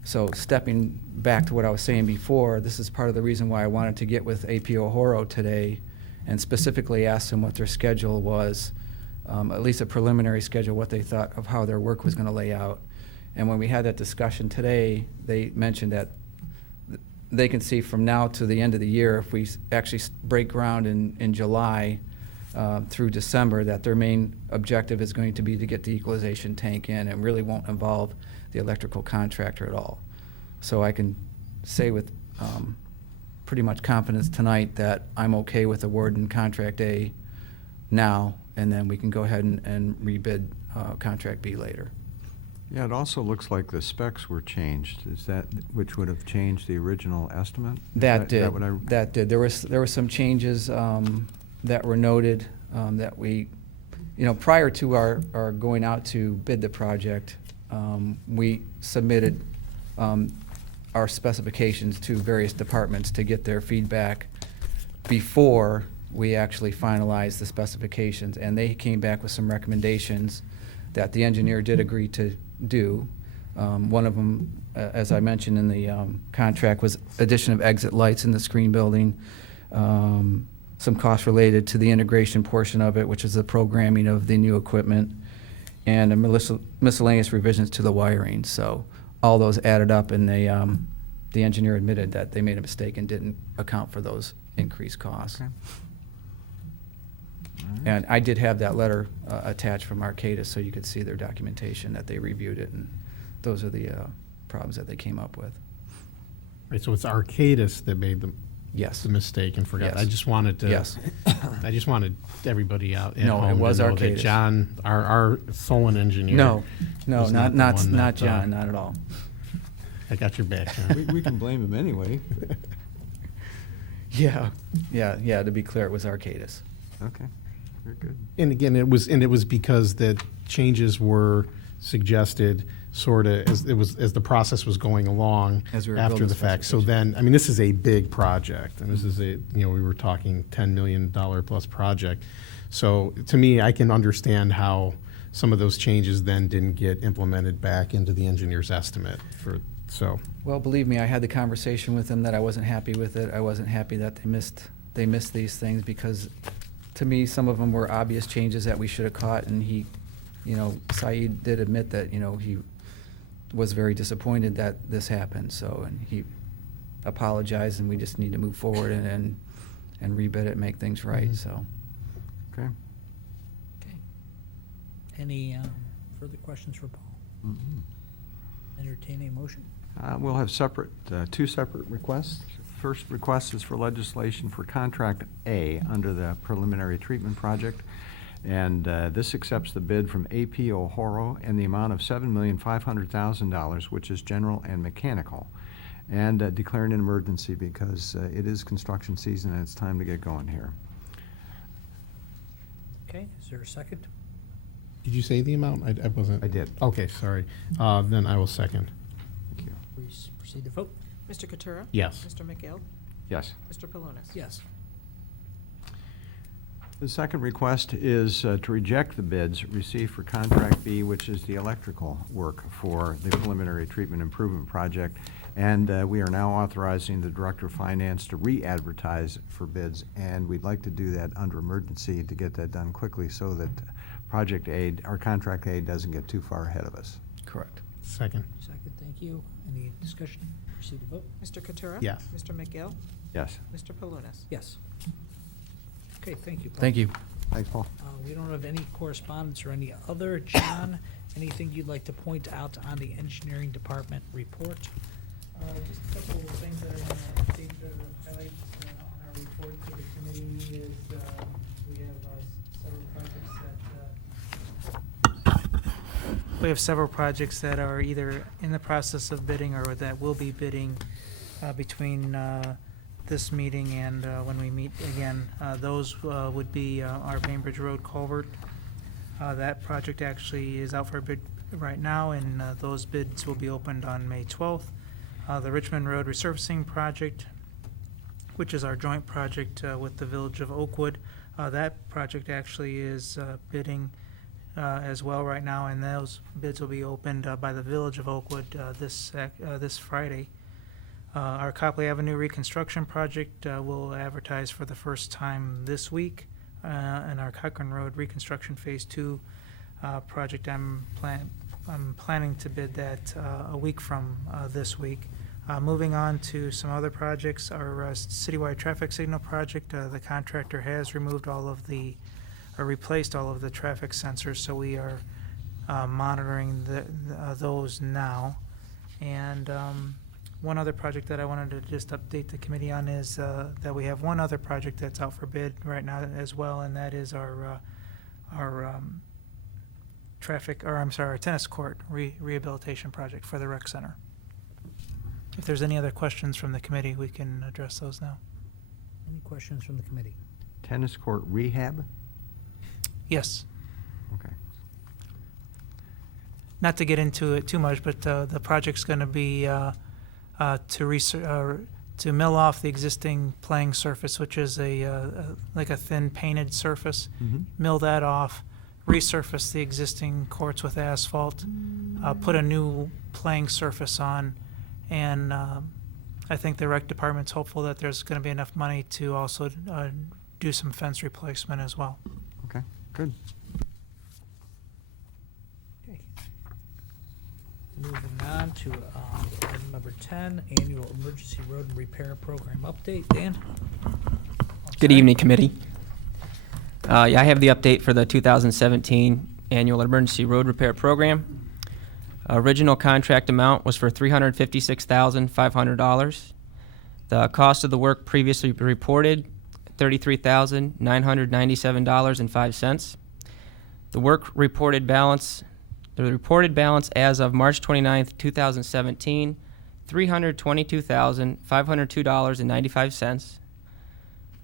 So stepping back to what I was saying before, this is part of the reason why I wanted to get with APO Horo today and specifically ask them what their schedule was, at least a preliminary schedule, what they thought of how their work was going to lay out. And when we had that discussion today, they mentioned that they can see from now to the end of the year, if we actually break ground in July through December, that their main objective is going to be to get the equalization tank in and really won't involve the electrical contractor at all. So I can say with pretty much confidence tonight that I'm okay with awarding contract A now, and then we can go ahead and rebid contract B later. Yeah, it also looks like the specs were changed. Is that, which would have changed the original estimate? That did. What I- That did. There were some changes that were noted that we, prior to our going out to bid the project, we submitted our specifications to various departments to get their feedback before we actually finalized the specifications. And they came back with some recommendations that the engineer did agree to do. One of them, as I mentioned in the contract, was addition of exit lights in the screen building, some costs related to the integration portion of it, which is the programming of the new equipment, and a miscellaneous revisions to the wiring. So all those added up, and the engineer admitted that they made a mistake and didn't account for those increased costs. Okay. And I did have that letter attached from Arcadis, so you could see their documentation that they reviewed it, and those are the problems that they came up with. Right, so it's Arcadis that made the Yes. mistake and forgot. Yes. I just wanted to. Yes. I just wanted everybody out at No, it home was to know that Arcadis. John, our Solon engineer. No, was not the one that, John, not at all. I got your back, John. We can blame him anyway. Yeah, to be clear, it was Arcadis. Okay, very good. And again, it was because the changes were suggested sort of as the process was going along As we were after building the fact. So then, I mean, this is a big project, and this is we were talking $10 million plus project. So to me, I can understand how some of those changes then didn't get implemented back into the engineer's estimate Well, believe me, I had the conversation with them that I wasn't happy with it. I wasn't happy that they missed these things, because to me, some of them were obvious changes that we should have caught, and he, Saeed did admit that, he was very disappointed that this happened, so, and he apologized, and we just need to move forward and rebid it and make things right, Mhm. so. Okay. Any further questions for Paul? Entertain a motion. We'll have two separate requests. First request is for legislation for Contract A under the preliminary treatment project. And this accepts the bid from AP O'Horo in the amount of $7,500,000, which is general and mechanical, and declaring an emergency because it is construction season and it's time to get going here. Okay, is there a second? Did you say the amount? I wasn't. I did. Okay, sorry. Then I will second. Thank you. Please proceed to vote. Mr. Katura? Yes. Mr. McGill? Yes. Mr. Palunas? Yes. The second request is to reject the bids received for Contract B, which is the electrical work for the preliminary treatment improvement project. And we are now authorizing the Director of Finance to re-advertise for bids, and we'd like to do that under emergency to get that done quickly so that Project A, our Contract A, doesn't get too far ahead of us. Correct. Second. Second, thank you. Any discussion? Proceed to vote. Mr. Katura? Yes. Mr. McGill? Yes. Mr. Palunas? Yes. Okay, thank you, Paul. Thank you. Thanks, Paul. We don't have any correspondence or any other. John, anything you'd like to point out on the engineering department report? Just a couple of things that I want to update or highlight on our report to the committee is we have several projects that we have several projects that are either in the process of bidding or that will be bidding between this meeting and when we meet again. Those would be our Bainbridge Road culvert. That project actually is out for bid right now, and those bids will be opened on May 12th. The Richmond Road resurfacing project, which is our joint project with the Village of Oakwood. That project actually is bidding as well right now, and those bids will be opened by the Village of Oakwood this Friday. Our Copley Avenue reconstruction project will advertise for the first time this week, and our Cochran Road reconstruction Phase 2 project, I'm planning to bid that a week from this week. Moving on to some other projects, our citywide traffic signal project, the contractor has removed replaced all of the traffic sensors, so we are monitoring those now. And one other project that I wanted to just update the committee on is that we have one other project that's out for bid right now as well, and that is our tennis court rehabilitation project for the rec center. If there's any other questions from the committee, we can address those now. Any questions from the committee? Tennis court rehab? Yes. Okay. Not to get into it too much, but the project's going to be to mill off the existing playing surface, which is like a thin painted surface. Mhm. Mill that off, resurface the existing courts with asphalt, put a new playing surface on, and I think the rec department's hopeful that there's going to be enough money to also do some fence replacement as well. Okay, good. Okay. Moving on to item number 10, annual emergency road and repair program update. Dan? Good evening, committee. Yeah, I have the update for the 2017 annual emergency road repair program. Original contract amount was for $356,500. The cost of the work previously reported, $33,997.05. The reported balance as of March 29th, 2017, $322,502.95.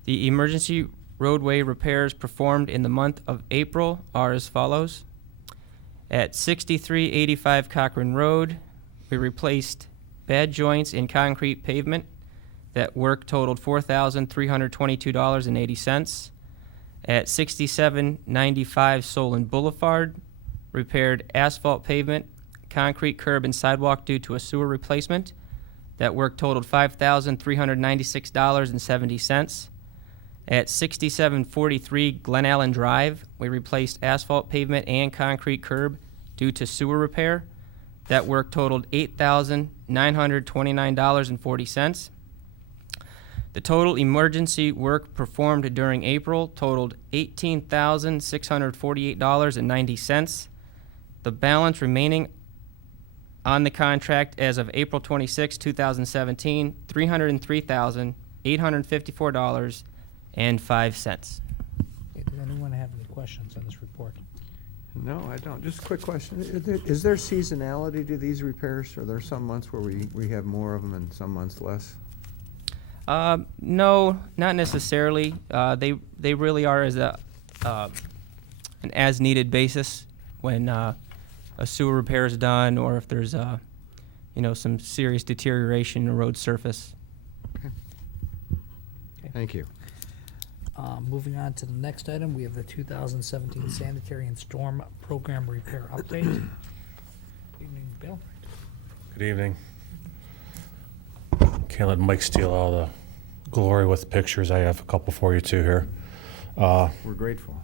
The emergency roadway repairs performed in the month of April are as follows. At 6385 Cochran Road, we replaced bad joints in concrete pavement. That work totaled $4,322.80. At 6795 Solon Boulevard, repaired asphalt pavement, concrete curb and sidewalk due to a sewer replacement. That work totaled $5,396.70. At 6743 Glen Allen Drive, we replaced asphalt pavement and concrete curb due to sewer repair. That work totaled $8,929.40. The total emergency work performed during April totaled $18,648.90. The balance remaining on the contract as of April 26, 2017, $303,854.05. Okay, does anyone have any questions on this report? No, I don't. Just a quick question. Is there seasonality to these repairs? Are there some months where we have more of them and some months less? No, not necessarily. They really are as an as-needed basis when a sewer repair is done, or if there's some serious deterioration in the road surface. Thank you. Moving on to the next item, we have the 2017 sanitary and storm program repair update. Good evening, Bill. Good evening. Can't let Mike steal all the glory with pictures. I have a couple for you too here. We're grateful.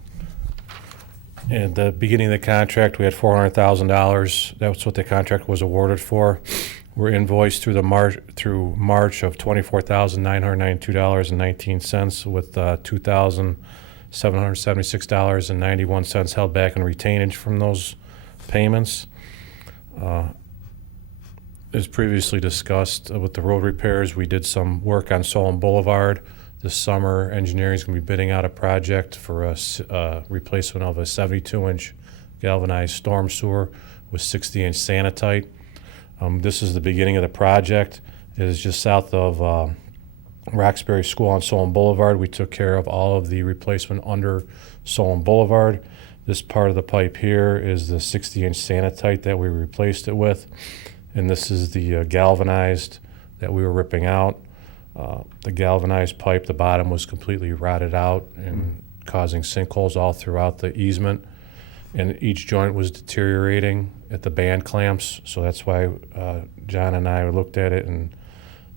At the beginning of the contract, we had $400,000. That's what the contract was awarded for. We're invoiced through March of $24,992.19 with $2,776.91 held back in retainage from those payments. As previously discussed with the road repairs, we did some work on Solon Boulevard. This summer, engineering is going to be bidding out a project for a replacement of a 72-inch galvanized storm sewer with 60-inch sanitite. This is the beginning of the project. It is just south of Roxbury School on Solon Boulevard. We took care of all of the replacement under Solon Boulevard. This part of the pipe here is the 60-inch sanitite that we replaced it with. And this is the galvanized that we were ripping out. The galvanized pipe, the bottom was completely rotted out and causing sinkholes all throughout the easement. And each joint was deteriorating at the band clamps, so that's why John and I looked at it and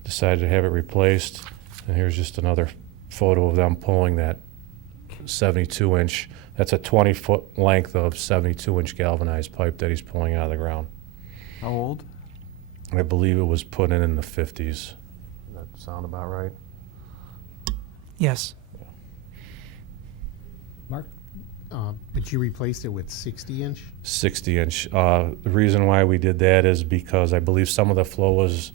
decided to have it replaced. And here's just another photo of them pulling that 72-inch. That's a 20-foot length of 72-inch galvanized pipe that he's pulling out of the ground. How old? I believe it was put in the 50s. Does that sound about right? Yes. Mark? But you replaced it with 60-inch? 60-inch. The reason why we did that is because I believe some of the flow was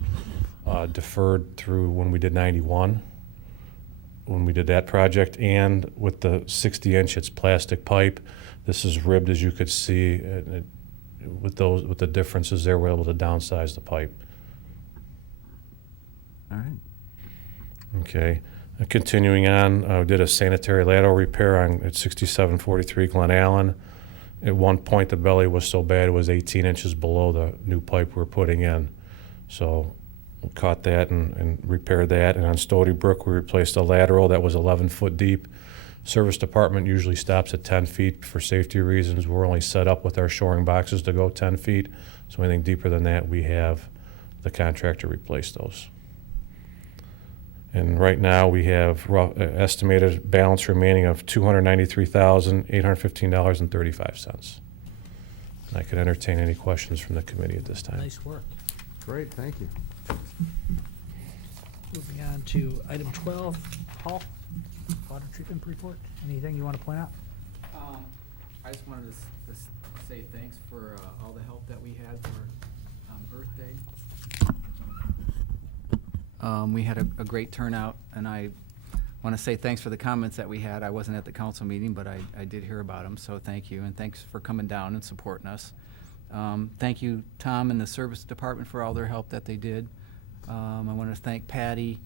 deferred through when we did 91, when we did that project, and with the 60-inch, it's plastic pipe. This is ribbed, as you could see. With the differences there, we're able to downsize the pipe. All right. Okay. Continuing on, we did a sanitary lateral repair at 6743 Glen Allen. At one point, the belly was so bad it was 18 inches below the new pipe we were putting in. So we caught that and repaired that. And on Stody Brook, we replaced a lateral that was 11 foot deep. Service department usually stops at 10 feet for safety reasons. We're only set up with our shoring boxes to go 10 feet. So anything deeper than that, we have the contractor replace those. And right now, we have estimated balance remaining of $293,815.35. And I could entertain any questions from the committee at this time. Nice work. Great, thank you. Moving on to item 12, Paul, water treatment report. Anything you want to point out? I just wanted to say thanks for all the help that we had for Earth Day. We had a great turnout, and I want to say thanks for the comments that we had. I wasn't at the council meeting, but I did hear about them, so thank you, and thanks for coming down and supporting us. Thank you, Tom and the service department, for all their help that they did. I want to thank Patty,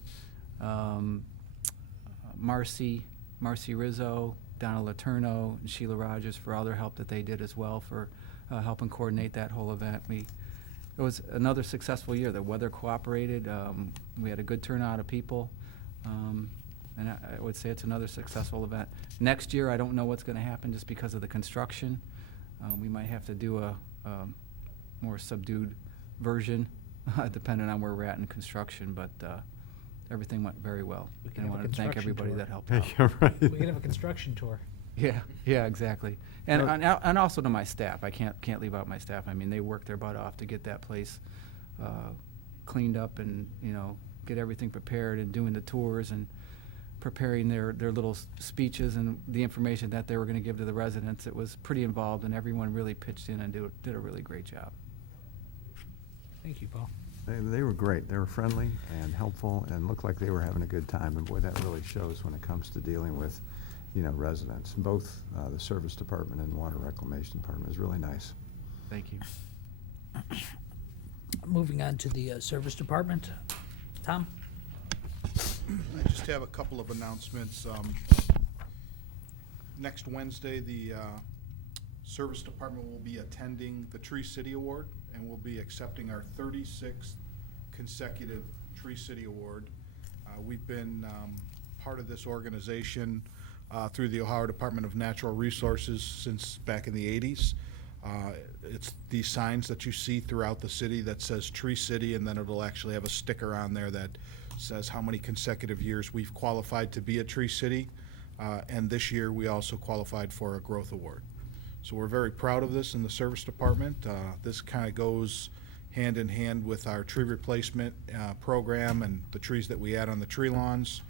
Marcy Rizzo, Donna Laterno, and Sheila Rogers for all their help that they did as well for helping coordinate that whole event. It was another successful year. The weather cooperated. We had a good turnout of people. And I would say it's another successful event. Next year, I don't know what's going to happen just because of the construction. We might have to do a more subdued version, depending on where we're at in construction, but everything went very well. We can And I have a want to thank construction everybody tour. that helped out. You're right. We can have a construction tour. Yeah, exactly. And also to my staff. I can't leave out my staff. I mean, they worked their butt off to get that place cleaned up and, get everything prepared and doing the tours and preparing their little speeches and the information that they were going to give to the residents. It was pretty involved, and everyone really pitched in and did a really great job. Thank you, Paul. They were great. They were friendly and helpful and looked like they were having a good time. And boy, that really shows when it comes to dealing with, residents. Both the Service Department and Water Reclamation Department is really nice. Thank you. Moving on to the Service Department. Tom? I just have a couple of announcements. Next Wednesday, the Service Department will be attending the Tree City Award, and we'll be accepting our 36th consecutive Tree City Award. We've been part of this organization through the Ohio Department of Natural Resources since back in the 80s. It's these signs that you see throughout the city that says Tree City, and then it'll actually have a sticker on there that says how many consecutive years we've qualified to be a Tree City. And this year, we also qualified for a Growth Award. So we're very proud of this in the Service Department. This kind of goes hand in hand with our tree replacement program and the trees that we add on the tree lawns.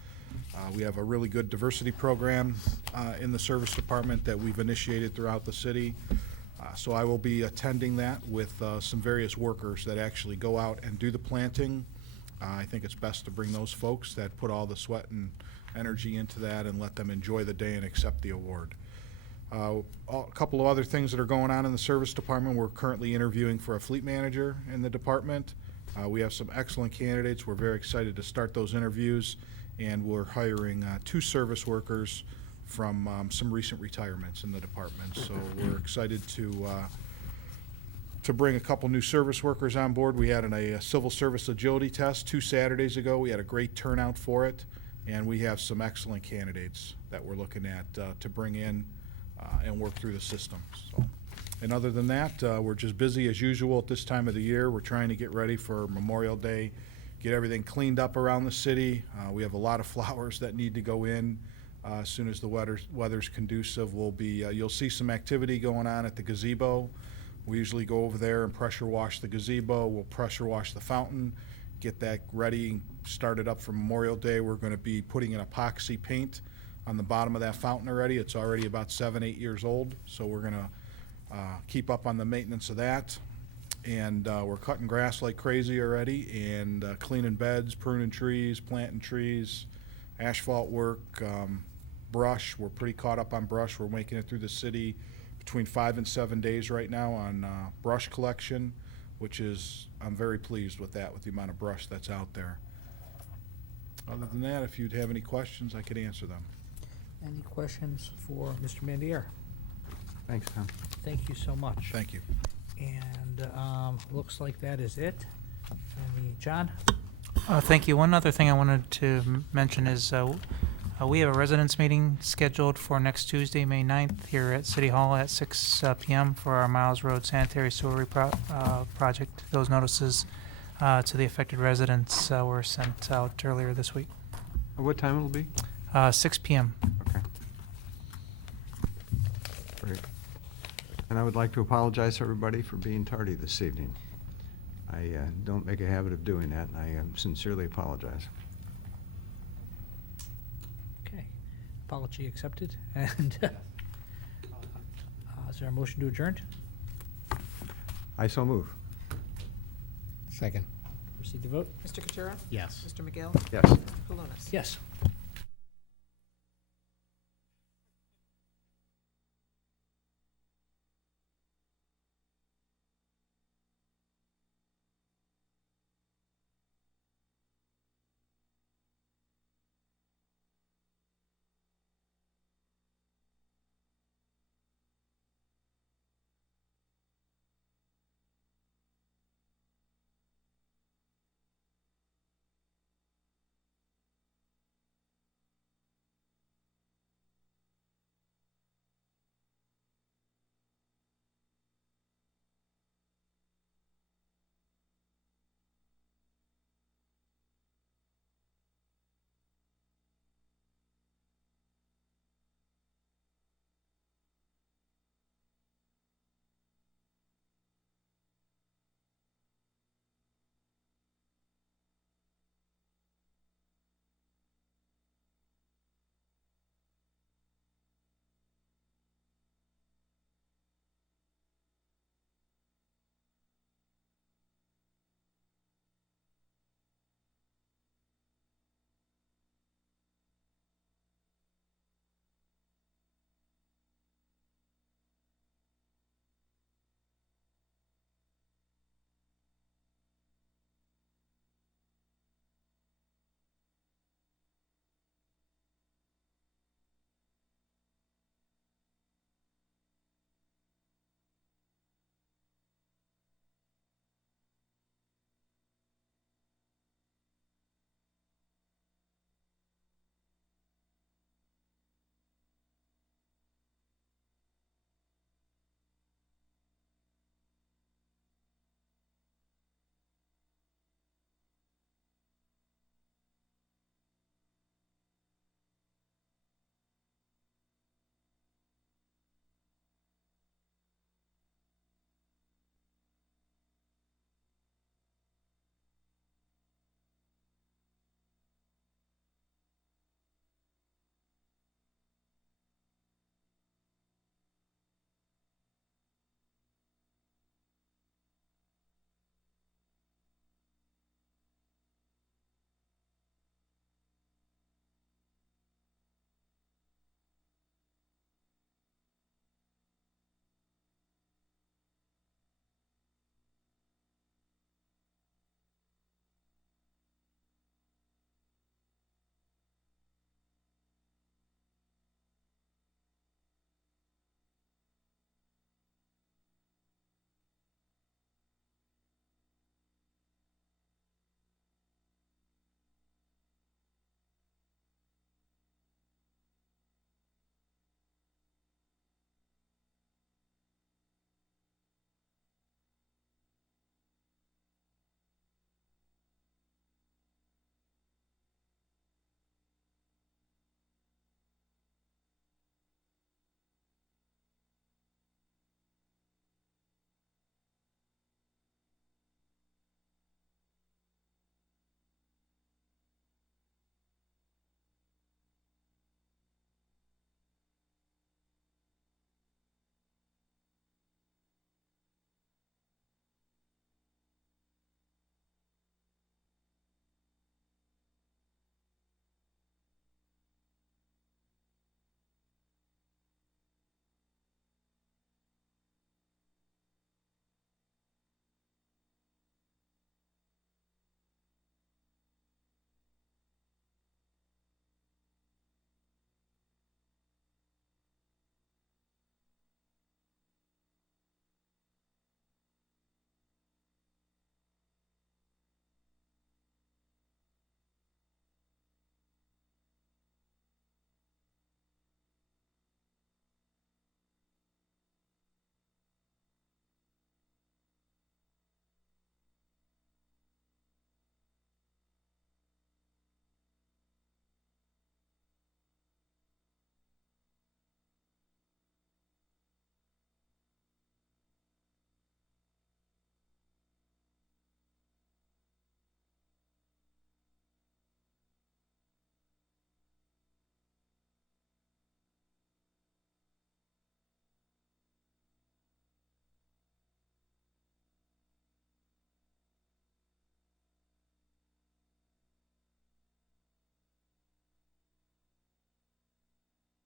We have a really good diversity program in the Service Department that we've initiated throughout the city. So I will be attending that with some various workers that actually go out and do the planting. I think it's best to bring those folks that put all the sweat and energy into that and let them enjoy the day and accept the award. A couple of other things that are going on in the Service Department. We're currently interviewing for a fleet manager in the department. We have some excellent candidates. We're very excited to start those interviews, and we're hiring 2 service workers from some recent retirements in the department. So we're excited to bring a couple new service workers on board. We had a civil service agility test 2 Saturdays ago. We had a great turnout for it, and we have some excellent candidates that we're looking at to bring in and work through the system. So, and other than that, we're just busy as usual at this time of the year. We're trying to get ready for Memorial Day, get everything cleaned up around the city. We have a lot of flowers that need to go in. As soon as the weather's conducive, you'll see some activity going on at the gazebo. We usually go over there and pressure wash the gazebo. We'll pressure wash the fountain, get that ready and started up for Memorial Day. We're going to be putting an epoxy paint on the bottom of that fountain already. It's already about 7-8 years old, so we're going to keep up on the maintenance of that. And we're cutting grass like crazy already, and cleaning beds, pruning trees, planting trees, asphalt work, brush. We're pretty caught up on brush. We're making it through the city between 5 and 7 days right now on brush collection, which is, I'm very pleased with that, with the amount of brush that's out there. Other than that, if you'd have any questions, I could answer them. Any questions for Mr. Mandier? Thanks, Tom. Thank you so much. Thank you. And looks like that is it. John? Thank you. One other thing I wanted to mention is we have a residents meeting scheduled for next Tuesday, May 9th, here at City Hall at 6 p.m. for our Miles Road Sanitary Sewer project. Those notices to the affected residents were sent out earlier this week. What time it'll be? 6 p.m. Okay. Great. And I would like to apologize to everybody for being tardy this evening. I don't make a habit of doing that, and I sincerely apologize. Okay. Apology accepted. And is there a motion to adjourn? I so move. Second. Proceed to vote? Mr. Katura? Yes. Mr. McGill? Yes. Mr. Palunas? Yes.